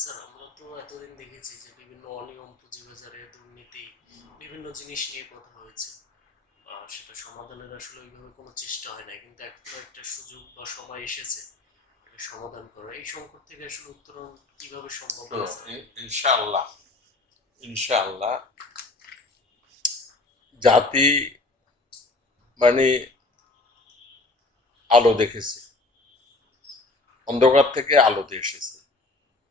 Sir আমরা তো এতদিন দেখেছি যে বিভিন্ন অনিয়ম পুঁজিবাজারে দুর্নীতি বিভিন্ন জিনিস নিয়ে কথা হয়েছে। সেটা সমাধানের আসলে ওইভাবে কোনো চেষ্টা হয় না কিন্তু এখন একটা সুযোগ বা সময় এসেছে এটা সমাধান করা এই সংকট থেকে আসলে উত্তরণ কীভাবে সম্ভব ইনশাআল্লাহ ইনশাআল্লাহ জাতি মানে আলো দেখেছে। অন্ধকার থেকে আলোতে এসেছে।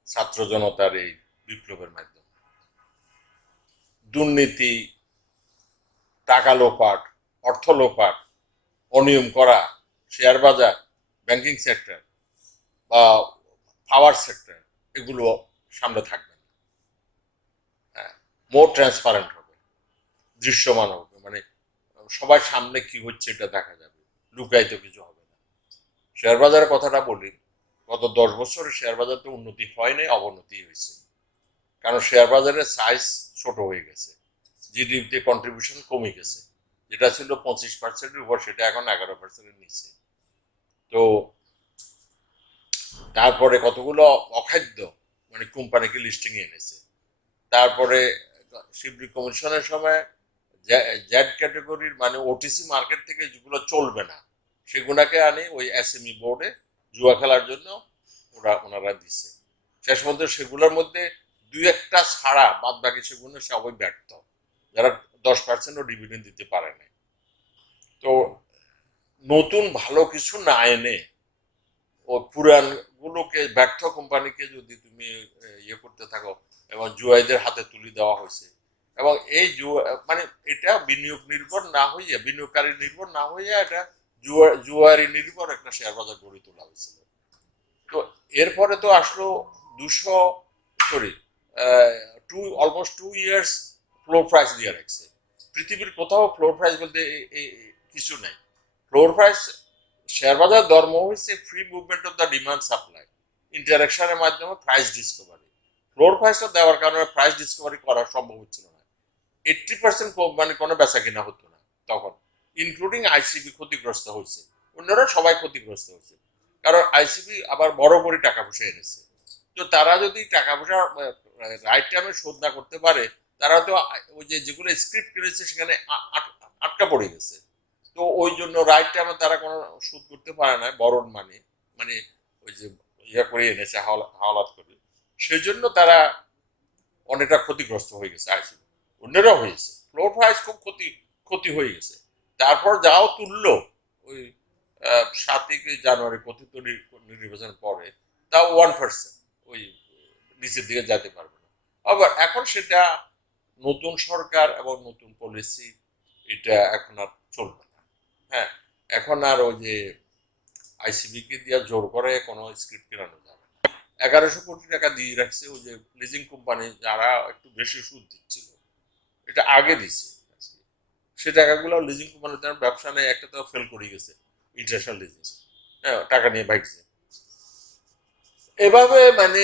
ছাত্র জনতার এই বিপ্লবের মাধ্যমে। দুর্নীতি, টাকা লোপাট, অর্থ লোপাট, অনিয়ম করা, শেয়ার বাজার, ব্যাংকিং সেক্টর বা পাওয়ার সেক্টর, এগুলো সামনে থাকবে না। হ্যাঁ মোর ট্রান্সপারেন্ট হবে, দৃশ্যমান হবে মানে সবার সামনে কি হচ্ছে এটা দেখা যাবে, লুকায়িত কিছু হবে না। শেয়ার বাজারের কথাটা বলি গত দশ বছরে শেয়ার বাজার তো উন্নতি হয়নি অবনতি হয়েছে। কারণ শেয়ার বাজারের সাইজ ছোট হয়ে গেছে। জিডিপিতে কন্ট্রিবিউশন কমে গেছে। যেটা ছিল পঁচিশ পার্সেন্টের উপর, সেটা এখন এগারো পার্সেন্টের নিচে। তো তারপরে কতগুলো অখাদ্য মানে কোম্পানিকে লিস্টিং এনেছে। তারপরে শিবরি কমিশনের সময় জ্যাড ক্যাটাগরির মানে ওটিসি মার্কেট থেকে যেগুলো চলবে না সেগুলোকে আনি ওই এসএমই বোর্ডে জুয়া খেলার জন্য ওরা, ওনারা দিছে। শেষ পর্যন্ত সেগুলোর মধ্যে দুই একটা ছাড়া বাদ বাকি সেগুলো সবাই ব্যর্থ যারা দশ পার্সেন্টও ডিভিডেন্ড দিতে পারে না তো নতুন ভালো কিছু না এনে ও পুরান গুলোকে ব্যর্থ কোম্পানিকে যদি তুমি ইয়ে করতে থাকো এবং জুয়াইদের হাতে তুলে দেওয়া হয়েছে। এবং এই জুয়া মানে এটা বিনিয়োগ নির্ভর না হইয়া, বিনিয়োগকারী নির্ভর না হইয়া এটা জুয়া জুয়ারি নির্ভর একটা শেয়ার বাজার গড়ে তোলা হয়েছিল। তো এরপরে তো আসলো দুশো sorry two almost two years floor price দিয়ে রাখছে। পৃথিবীর কোথাও ফ্লোর প্রাইস বলতে কিছু নাই। ফ্লোর প্রাইস শেয়ার বাজার ধর্ম হয়েছে free movement of the demand supply ইন্টারাকশনের মাধ্যমে প্রাইস ডিসকভারি ফ্লোর প্রাইসটা দেওয়ার কারণে প্রাইস ডিসকভারি করা সম্ভব হচ্ছিল না। এইট্টি পার্সেন্ট মানে কোনো বেচা কিনা হতো না তখন। ইনক্লুডিং আইসিবি ক্ষতিগ্রস্ত হয়েছে। অন্যরা সবাই ক্ষতিগ্রস্ত হয়েছে। কারণ আইসিবি আবার বড় করে টাকা পয়সা এনেছে। তো তারা যদি টাকা পয়সা রাইট টাইমে শোধ না করতে পারে, তারা তো ওই যে যেগুলো স্ক্রিপ্ট কিনেছে সেখানে আটকা পড়ে গেছে। তো ওই জন্য রাইট টাইমে তারা কোনো শোধ করতে পারে না, বরণ মানে মানে ওই যে ইয়া করে এনেছে, হাওলা- হাওলাত করে। সেজন্য তারা অনেকটা ক্ষতিগ্রস্ত হয়ে গেছে আইসিবি অন্যরাও হয়েছে। ফ্লোর প্রাইস খুব ক্ষতি ক্ষতি হয়ে গেছে। তারপর যাও তুললো। ওই সাতই জানুয়ারি কথিত নি- নির্বাচনের পরে। তা ওয়ান পার্সেন্ট ওই, নিচের দিকে যেতে পারবে না। আবার এখন সেটা নতুন সরকার এবং নতুন পলিসি এটা এখন আর চলবে না। হ্যাঁ এখন আর ওই যে আইসিবিকে দিয়ে জোর করে কোনো স্ক্রিপ্ট কেনানো যাবে না। এগারোশো কোটি টাকা দিয়ে রাখছে ওই যে লিজিং কোম্পানি যারা একটু বেশি সুদ দিচ্ছিল। এটা আগে দিছে। সে টাকাগুলো লিজিং কোম্পানির দ্বারা ব্যবসা নেই একটা তো ফেল করে গেছে ইন্টারন্যাশনাল লিজিং হ্যাঁ টাকা নিয়ে ভাগছে এভাবে মানে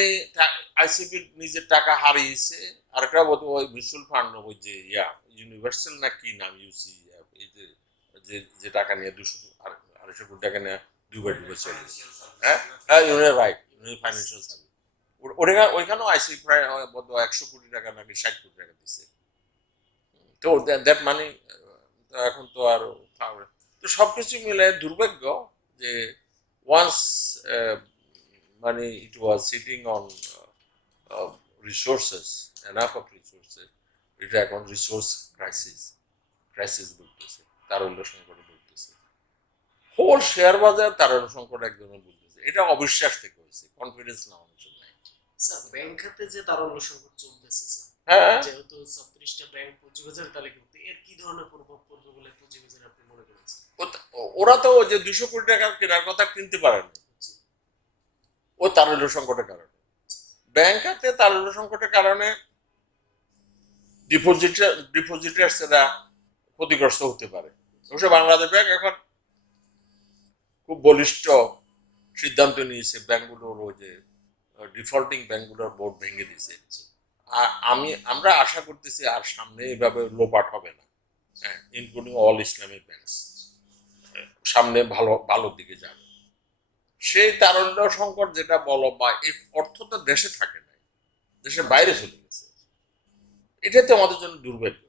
আইসিবি নিজের টাকা হারিয়েছে, আর একটা বোধ ওই মিউচুয়াল ফান্ড ওই যে ইয়া ইউনিভার্সাল না কি নাম ইউসি এই যে যে টাকা নিয়ে দুশো আড়াইশো কোটি টাকা নিয়ে দুবার ডুবে চলে। হ্যাঁ? হ্যাঁ রাইট ফাইন্যান্সিয়াল সার্ভিস ওখানে ওইখানেও আইসি প্রায় হয় একশো কোটি টাকা নাকি ষাট কোটি টাকা দিচ্ছে তো দ্যাট মানি এখন তো আর পাওয়া- তো সব কিছু মিলে দুর্ভাগ্য যে ওয়ান্স মানে it was sitting on resources enough of resources এটা এখন রিসোর্স ক্রাইসিস ক্রাইসিস বলতেছে তারল্য সংকট বলতেছে। হোল শেয়ার বাজার তারল্য সংকট একদমই বলতেছে। এটা অবিশ্বাস থেকে হয়েছে কনফিডেন্স না মানুষের নাই। স্যার ব্যাংক খাতে যে তারল্য সংকট চলতেছে হ্যাঁ। যেহেতু ছত্রিশটা ব্যাংক পুঁজিবাজার তালিকাভুক্ত এর কি ধরনের প্রভাব পড়বে বলে পুঁজিবাজার আপনি মনে করেছেন ওরা তো যে দুশো কোটি কেনার কথা কিনতে ও তারল্য সংকটের কারণে। ব্যাংক খাতে তারল্য সংকটের কারণে ক্ষতিগ্রস্ত হতে পারে। অবশ্য বাংলাদেশ ব্যাংক এখন খুব বলিষ্ঠ সিদ্ধান্ত নিয়েছে। ব্যাংকগুলোর ওই যে ডিফল্টিং ব্যাংকগুলোর বোর্ড ভেঙে দিয়েছে। আর আমি, আমরা আশা করতেছি আর সামনে এভাবে লোপাট হবে না হ্যাঁ ইনক্লুডিং অল ইসলামিক ব্যাংকস সামনে ভালো ভালোর দিকে যাবে। সেই তারল্য সংকট যেটা বলো বা এই অর্থ তো দেশে থাকে না, দেশের বাইরে চলে গেছে। এটা তো আমাদের জন্য দুর্ভাগ্য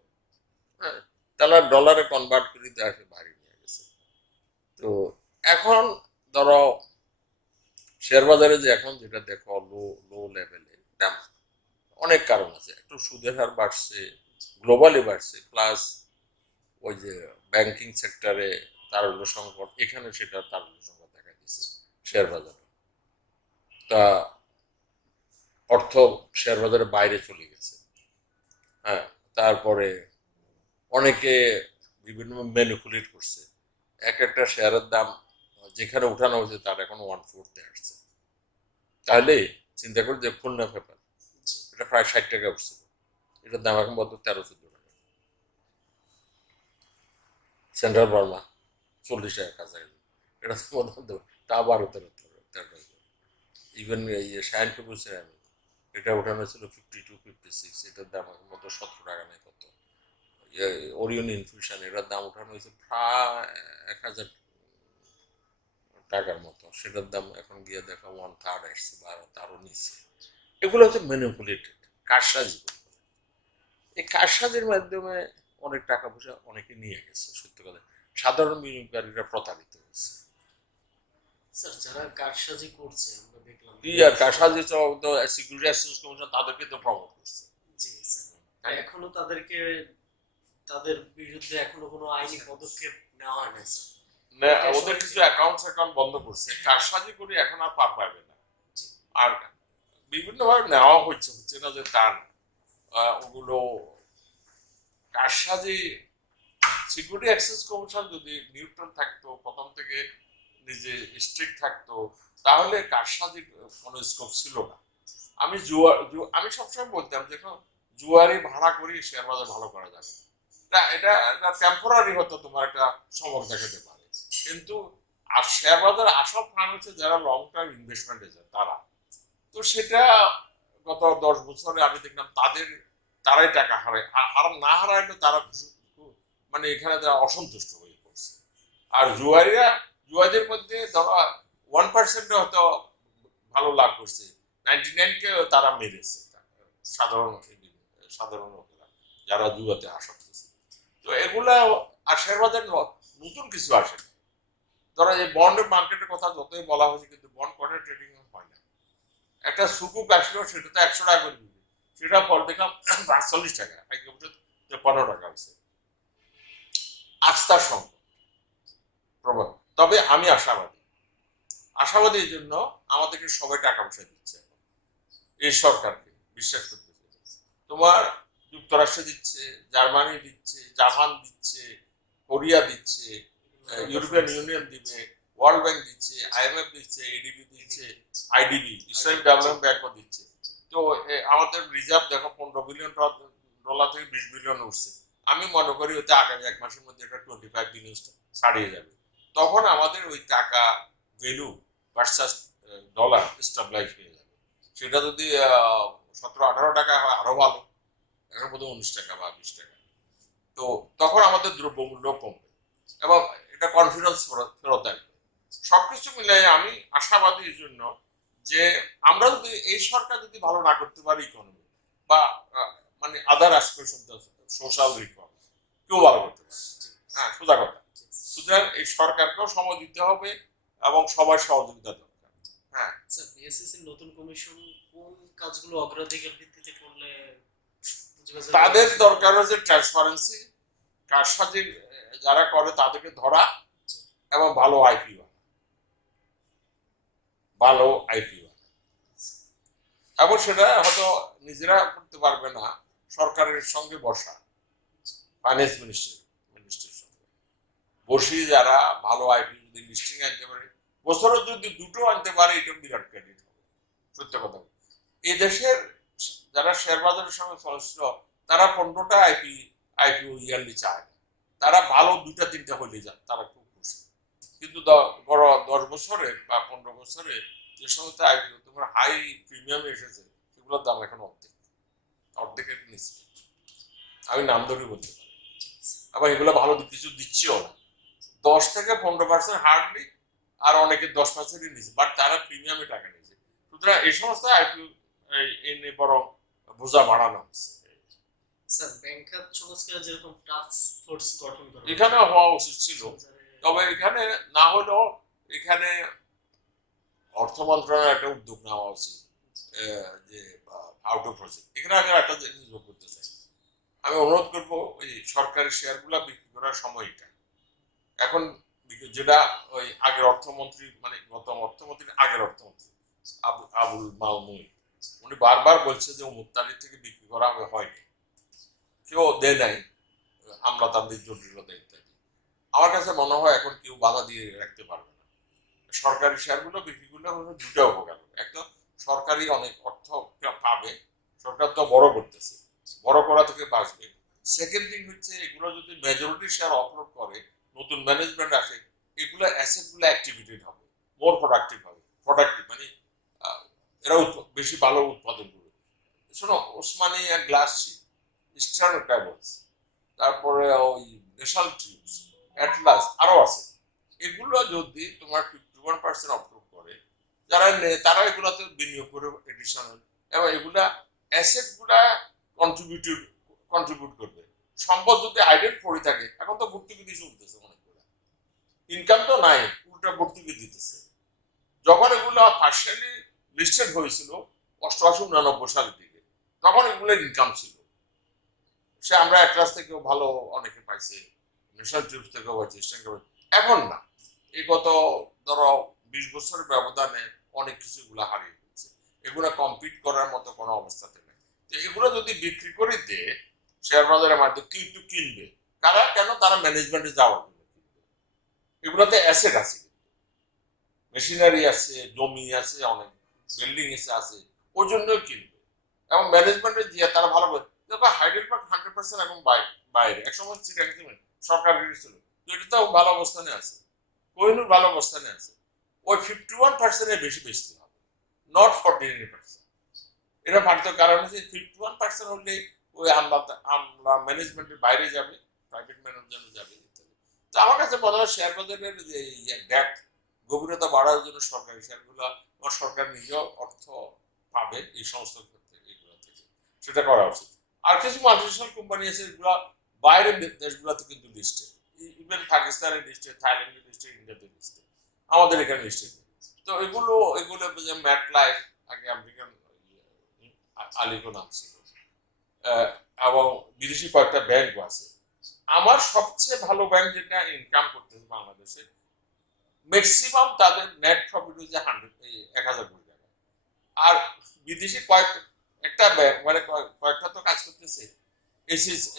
হ্যাঁ তারা ডলারে কনভার্ট করে দেশে বাইরে নিয়ে গেছে। তো এখন ধরো শেয়ার বাজারে যে এখন যেটা দেখো লো লো লেভেলে অনেক কারণ আছে। একটু সুদের হার বাড়ছে গ্লোবালি বাড়ছে প্লাস ওই যে ব্যাংকিং সেক্টরে তারল্য সংকট, এখানে সেটা তারল্য সংকট দেখা দিচ্ছে শেয়ার বাজারে। তা অর্থ শেয়ার বাজারের বাইরে চলে গেছে। হ্যাঁ তারপরে অনেকে বিভিন্ন ম্যানিপুলেট করছে। এক একটা শেয়ারের দাম যেখানে উঠানো হয়েছে তার এখন ওয়ান ফোর্থে আসছে। তাহলে চিন্তা করি যে খুলনা পেপার এটা প্রায় ষাট টাকা উঠছিল এটার দাম এখন বলতো তেরো চোদ্দ টাকা। সেন্ট্রাল বার্মা চল্লিশ টাকা কাছাকাছি। এটা তো তা বারো তেরো তেরো ইভেন ইয়ে শাইন পেপার আমি এটা ওঠানো ছিল ফিফটি টু ফিফটি সিক্স এটার দাম এখন মতো সতেরো টাকা নেই কত। ওরিয়ন ইনফিউশন এটার দাম ওঠানো হয়েছে প্রায় এক হাজার টাকার মতো। সেটার দাম এখন গিয়ে দেখো ওয়ান থার্ড আসছে বা তারও নিচে এগুলো হচ্ছে ম্যানিপুলেটেড কারসাজি। এই কারসাজির মাধ্যমে অনেক টাকা পয়সা অনেকে নিয়ে গেছে সত্য কথা। সাধারণ বিনিয়োগকারীরা প্রতারিত হয়েছে। স্যার যারা কারসাজি করছে আমরা দেখলাম আর কারসাজি তো সিকিউরিটি অ্যাসেস কমিশন তাদেরকে তো প্রমোট করছে। জি স্যার এখনও তাদেরকে তাদের বিরুদ্ধে এখনও কোনো আইনি পদক্ষেপ নেওয়া হয় না স্যার না ওদের কিছু অ্যাকাউন্ট অ্যাকাউন্ট বন্ধ করছে। কারসাজি করে এখন আর পার পাবে না। আর বিভিন্নভাবে নেওয়া হচ্ছে হচ্ছে না যে তার ওগুলো কারসাজি সিকিউরিটি অ্যাক্সেস কমিশন যদি নিউট্রাল থাকতো, প্রথম থেকে নিজে স্ট্রিক্ট থাকতো, তাহলে কারসাজির কোনো স্কোপ ছিল না। আমি জুয়া জু- আমি সবসময় বলতাম দেখো জুয়ারি ভাড়া করি শেয়ার বাজার ভালো করা যাবে। এটা এটা টেম্পোরারি হতো তোমার একটা চমক দেখাতে পারে। কিন্তু আর শেয়ার বাজার আসল প্ল্যান হচ্ছে যারা লং টার্ম ইনভেস্টমেন্টে যায়, তারা। তো সেটা গত দশ বছরে আমি দেখলাম তাদের, তারাই টাকা হারায়। আর না হারাইলে তারা মানে এখানে তারা অসন্তুষ্ট হয়ে পড়ছে। আর জুয়ারিরা জুয়াদের মধ্যে ধরো ওয়ান পার্সেন্টে হয়তো ভালো লাভ করছে। নাইনটি নাইনকে তারা মেরেছে। সাধারণ সাধারণ লোকেরা যারা জুয়াতে আসক্ত। তো এগুলা আর শেয়ার বাজার নতুন কিছু আসে ধরো এই বন্ড মার্কেটের কথা যতই বলা হয়েছে, কিন্তু বন্ড কয়টা ট্রেডিং একটা সুকুক আসলো সেটা তো একশো টাকা করে দিবে সেটা পর দেখলাম পাঁচচল্লিশ টাকা এক পনেরো টাকা হয়েছে। আস্থার সঙ্গে প্রভাব তবে আমি আশাবাদী। আশাবাদী জন্য আমাদেরকে সবাই টাকা পয়সা দিচ্ছে। এই সরকারকে বিশ্বাস করতে তোমার যুক্তরাষ্ট্র দিচ্ছে, জার্মানি দিচ্ছে, জাপান দিচ্ছে, কোরিয়া দিচ্ছে, ইউরোপিয়ান ইউনিয়ন দিবে। ওয়ার্ল্ড ব্যাংক দিচ্ছে আইএমএফ দিচ্ছে এডিবি দিচ্ছে আইডিবি ইসলামিক ডেভেলপমেন্ট ব্যাংকও দিচ্ছে। তো আমাদের রিজার্ভ দেখো, পনেরো বিলিয়ন ডলার থেকে বিশ বিলিয়ন উঠছে। আমি মনে করি হতে আগামী এক মাসের মধ্যে এটা টোয়েন্টি ফাইভ বিলিয়ন ছাড়িয়ে যাবে। তখন আমাদের ওই টাকা ভ্যালু ভার্সাস ডলার স্টাবলাইজ হয়ে যাবে। সেটা যদি সতেরো আঠারো টাকা হয়, আরও ভালো। এখন বোধহয় উনিশ টাকা বা বিশ টাকা। তো, তখন আমাদের দ্রব্যমূল্য কমবে। এবং এটা কনফিডেন্স ফেরত আসবে। সবকিছু মিলাই আমি আশাবাদী এই জন্য যে আমরা যদি এই সরকার যদি ভালো না করতে পারি ইকোনমি বা মানে other aspects of social reform কেউ ভালো করতে পারে হ্যাঁ সোজা কথা। সুতরাং এই সরকারকেও সময় দিতে হবে এবং সবার সহযোগিতা দরকার। হ্যাঁ। স্যার বিএসএসসি নতুন কমিশন কোন কাজগুলো অগ্রাধিকার ভিত্তিতে করলে তাদের দরকার হচ্ছে ট্রান্সপারেন্সি কারসাজি যারা করে তাদেরকে ধরা এবং ভালো আইপি ভালো আইপি এবং সেটা হয়তো নিজেরা করতে পারবে না, সরকারের সঙ্গে বসা ফাইন্যান্স মিনিস্ট্রি মিনিস্ট্রির সঙ্গে। বসিয়ে যারা ভালো আইপি যদি লিস্টিং আনতে পারে, বছরে যদি দুটো আনতে পারে এটা বিরাট ক্রেডিট হবে। সত্য কথা। এই দেশের যারা শেয়ার বাজারের সঙ্গে সংশ্লিষ্ট তারা পনেরোটা আইপি আইপিও ইয়ারলি চায় তারা ভালো দুটা তিনটা হলে যান, তারা খুব কিন্তু বড় দশ বছরে বা পনেরো বছরে যে সমস্ত আইপিও তোমার হাই প্রিমিয়াম এসেছে সেগুলোর দাম এখন অর্ধেক। অর্ধেকের নিচে। আমি নাম ধরে বলতে পারি। আবার এগুলো ভালো কিছু দিচ্ছেও না। দশ থেকে পনেরো পার্সেন্ট হার্ডলি আর অনেকে দশ পার্সেন্টই নিচ্ছে। বাট তারা প্রিমিয়ামে টাকা নিয়েছে। সুতরাং এই সমস্ত আইপিও এনে বরং বোঝা বাড়ানো হচ্ছে। এখানে হওয়া উচিত ছিল। তবে এখানে না হলেও এখানে অর্থ মন্ত্রণালয়ের একটা উদ্যোগ নেওয়া উচিত যে আউট অফ প্রজেক্ট এখানে আমি একটা জিনিস করতে চাই। আমি অনুরোধ করব ওই সরকারি শেয়ারগুলো বিক্রি করার সময়টা। এখন যেটা ওই আগের অর্থমন্ত্রী মানে গত অর্থমন্ত্রী, আগের অর্থমন্ত্রী, আবু, আবুল মালমুই, উনি বারবার বলছে যে অমুক থেকে বিক্রি করা হয়নি। কেউ দেয় নাই আমলাতান্ত্রিক জটিলতা ইত্যাদি আমার কাছে মনে হয় এখন কেউ বাধা দিয়ে রাখতে পারবে না। সরকারি শেয়ারগুলো বিক্রি করলে হচ্ছে দুটো উপকার একটা সরকারি অনেক অর্থ পাবে, সরকার তো বড় করতেছে, বড় করা থেকে বাঁচবে। সেকেন্ড থিং হচ্ছে, এগুলো যদি মেজরিটি শেয়ার অপলোড করে, নতুন ম্যানেজমেন্ট আসে, এগুলো অ্যাসেটগুলো অ্যাক্টিভিটেড হবে মোর প্রোডাক্টিভ হবে প্রোডাক্টিভ মানে এরা বেশি ভালো উৎপাদন করবে। শোনো ওসমানিয়া গ্লাস ইস্টার্ন ক্যাবলস তারপরে ওই নেশাল টিউবস অ্যাটলাস আরও আছে। এগুলো যদি তোমার ফিফটি ওয়ান পার্সেন্ট অপ্রুভ করে, যারা নেয় তারা এগুলোতে বিনিয়োগ করে এডিশনাল এবং এগুলা অ্যাসেটগুলা কন্ট্রিবিউট কন্ট্রিবিউট করবে। সম্পদ যদি আইডেন্ট পড়ে থাকে, এখন তো ভর্তুকি চলতেছে অনেকগুলো ইনকাম তো নাই, উল্টা ভর্তুকি দিতেছে। যখন এগুলো পার্সিয়ালি লিস্টেড হয়েছিল, অষ্টআশি উনানব্বই সালের দিকে তখন এগুলোর ইনকাম ছিল। সে আমরা অ্যাটলাস থেকেও ভালো অনেকে পাইছে। টিউবস থেকেও পাইছে ইস্টার্ন কেবল এখন না। এই গত, ধরো, বিশ বছরের ব্যবধানে অনেক কিছু এগুলো হারিয়ে ফেলছে। এগুলো কম্পিট করার মতো কোনো অবস্থাতে নেই। তো এগুলো যদি বিক্রি করে দে শেয়ার বাজারের মাধ্যমে কিন্তু কিনবে? কারা, কেন? তারা ম্যানেজমেন্টে যাওয়ার জন্য কিনবে। এগুলোতে অ্যাসেট আছে। মেশিনারি আছে, জমি আছে, অনেক বিল্ডিং এসে আছে। ওই জন্যই কিনবে। এবং ম্যানেজমেন্টে দিয়ে তারা ভালো দেখো হাইডেলবার্গ হান্ড্রেড পার্সেন্ট এখন বাই- বাইরে। একসময় চিটাং সরকার তো এটা তো ভালো অবস্থানে আছে। কোহিনুর ভালো অবস্থানে আছে। ওই ফিফটি ওয়ান পার্সেন্টের বেশি বেচতে হবে। নট ফর্টি নাইন পার্সেন্ট এটা ভারত কারণ হচ্ছে ফিফটি ওয়ান পার্সেন্ট হলে ওই আমলা আমলা ম্যানেজমেন্টের বাইরে যাবে প্রাইভেট ম্যানেজমেন্টে যাবে তো আমার কাছে মনে হয় শেয়ার বাজারের যে ডেপথ গভীরতা বাড়ার জন্য সরকারি শেয়ারগুলো আমার সরকার নিজেও অর্থ পাবে এই সমস্ত ক্ষেত্রে এগুলো থেকে। সেটা করা উচিত। আর কিছু মাল্টিনেশনাল কোম্পানি আছে যেগুলো বাইরের দেশগুলোতে কিন্তু লিস্টেড ইভেন পাকিস্তানের লিস্টেড থাইল্যান্ডের লিস্টেড ইন্ডিয়াতে লিস্টেড আমাদের এখানে লিস্টেড তো এগুলো এগুলো যে ম্যাট লাইফ, আগে আমেরিকান আলিগো নাম ছিল। এবং বিদেশি কয়েকটা ব্যাংক আছে। আমার সবচেয়ে ভালো ব্যাংক যেটা ইনকাম করতেছে বাংলাদেশে ম্যাক্সিমাম তাদের নেট প্রফিট হচ্ছে হান্ড্রেড এক হাজার কোটি টাকা। আর বিদেশি কয়েক, একটা ব্যাংক মানে কয়েক- কয়েকটা তো কাজ করতেছে এসিস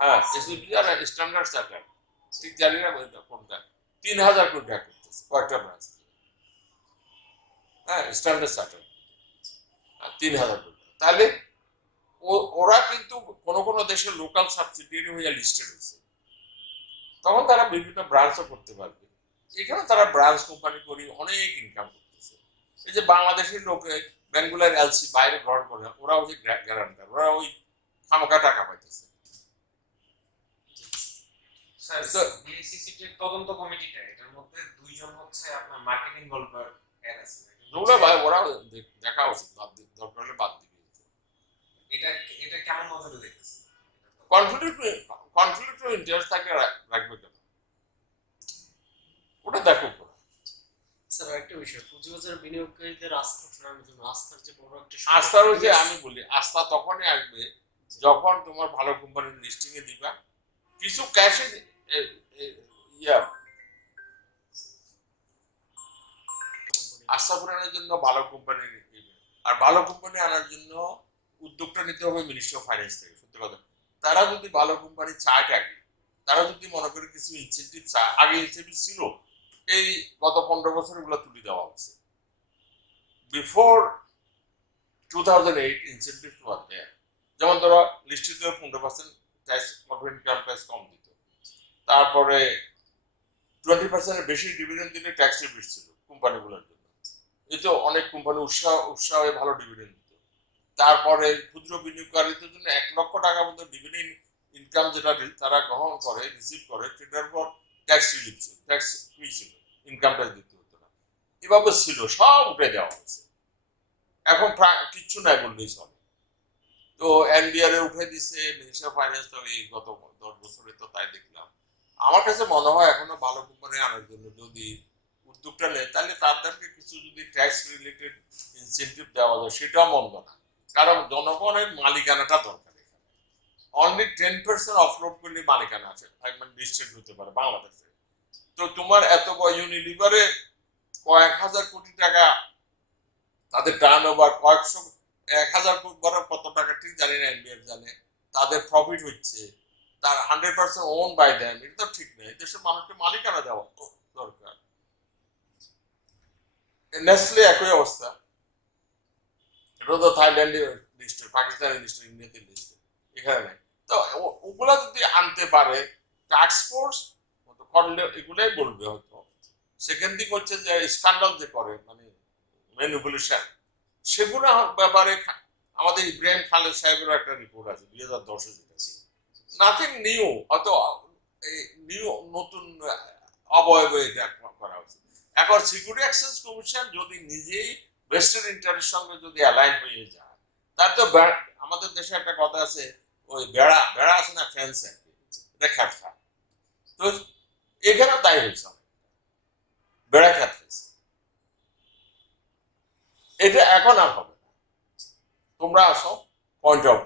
হ্যাঁ স্ট্যান্ডার্ড চার্টার ঠিক জানি না কোনটা। তিন হাজার কোটি টাকা করতেছে কয়েকটা ব্রাঞ্চ হ্যাঁ স্ট্যান্ডার্ড চার্টার তিন হাজার কোটি তাহলে ওরা কিন্তু কোন কোন দেশের লোকাল সাবসিডিয়ারি হয়ে লিস্টেড হয়েছে। তখন তারা বিভিন্ন ব্রাঞ্চও করতে পারবে। এখানে তারা ব্রাঞ্চ কোম্পানি করে অনেক ইনকাম করতেছে। এই যে বাংলাদেশের লোকে ব্যাঙ্গুলার এলসি বাইরে গ্রহণ করে ওরা ওই গ্যারান্টার ওরা ওই খামোকা টাকা পাইতেছে। স্যার তো- তদন্ত কমিটিটা এটার মধ্যে দুইজন হচ্ছে আপনার মার্কেটিং গল্পের এড আছে। যেগুলো ভাই ওরা দেখা উচিত বাদ দরকার হলে বাদ দিবে। এটা এটা কেমন নজরে দেখতেছেন? কনফ্লিক্ট কনফ্লিক্ট ইন্টারেস্ট রাখবে কেন? ওটা দেখো। স্যার একটা বিষয় পুঁজিবাজার বিনিয়োগকারীদের আস্থা ফেরানোর জন্য আস্থার যে বড় একটা আস্থা আমি বলি আস্থা তখনই আসবে যখন তোমার ভালো কোম্পানির লিস্টিং এ দিবা। কিছু ক্যাশে ইয়া আস্থা পূরণের জন্য ভালো কোম্পানি আর ভালো কোম্পানি আনার জন্য উদ্যোগটা নিতে হবে মিনিস্ট্রি অফ ফাইন্যান্স থেকে সত্যি কথা। তারা যদি ভালো কোম্পানি চায় থাকে তারা যদি মনে করে কিছু ইনসেন্টিভ চায় আগে ইনসেন্টিভ ছিল এই গত পনেরো বছর এগুলো তুলে দেওয়া হচ্ছে before two thousand eight incentive were there যেমন ধরো লিস্টিত পনেরো percent tax corporate income tax কম দিত। তারপরে টোয়েন্টি পার্সেন্টের বেশি ডিভিডেন্ড দিলে ট্যাক্স রিবিট ছিল কোম্পানিগুলোর জন্য। এই তো অনেক কোম্পানি উৎসাহ, উৎসাহে ভালো ডিভিডেন্ড দিত। তারপরে ক্ষুদ্র বিনিয়োগকারীদের জন্য এক লক্ষ টাকা মতো ডিভিডেন্ড ইনকাম যেটা তারা গ্রহণ করে রিসিভ করে, সেটার পর ট্যাক্স রিলিফ ছিল ট্যাক্স ফ্রি ছিল। ইনকাম ট্যাক্স দিতে হতো না। এভাবে ছিল, সব উঠে দেওয়া হয়েছে। এখন কিচ্ছু নাই বললেই চলে। তো এনবিআর উঠে দিছে মিনিস্টার ফাইন্যান্স তো এই গত দশ বছরে তো তাই দেখলাম। আমার কাছে মনে হয় এখনও ভালো কোম্পানি আনার জন্য যদি উদ্যোগটা নেয়, তাহলে তাদেরকে কিছু যদি ট্যাক্স রিলেটেড ইনসেন্টিভ দেওয়া যায়, সেটাও মন্দ না। কারণ জনগণের মালিকানাটা দরকার এখানে। অনলি টেন পার্সেন্ট অফলোড করলে মালিকানা আছে ডিস্ট্রিক্ট হতে পারে বাংলাদেশে। তো তোমার এত ইউনিলিভারে কয়েক হাজার কোটি টাকা তাদের টার্ন ওভার কয়েকশো, এক হাজার কোটি বড় কত টাকা ঠিক জানি না এনবিআর জানে। তাদের প্রফিট হচ্ছে, তার hundred percent own by then এটা তো ঠিক নয়। দেশের মানুষকে মালিকানা দেওয়া দরকার। নেসলে একই অবস্থা। এটা তো থাইল্যান্ডের লিস্টে পাকিস্তানের লিস্টে ইন্ডিয়াতে লিস্টে এখানে নেই। তো ওগুলা যদি আনতে পারে টাস্ক ফোর্স করলে এগুলাই বলবে হয়তো। সেকেন্ড দিক হচ্ছে যে স্ক্যান্ডাল যে করে মানে ম্যানিপুলেশন সেগুলো ব্যাপারে আমাদের ইব্রাহিম খালেদ সাহেবেরও একটা রিপোর্ট আছে, দুই হাজার দশে যেটা নাথিং নিউ হয়তো নিউ নতুন অবয়ব এটা করা হচ্ছে এখন সিকিউরিটি এক্সচেঞ্জ কমিশন যদি নিজেই ওয়েস্টার্ন ইন্টারের সঙ্গে যদি অ্যালাইন হয়ে যায়, তার তো আমাদের দেশে একটা কথা আছে, ওই বেড়া বেড়া আছে না কি, এটা খ্যাট তো এখানে তাই হয়েছে। বেড়া খাত হয়েছে। এটা এখন আর হবে না। তোমরা আসো পয়েন্ট অফ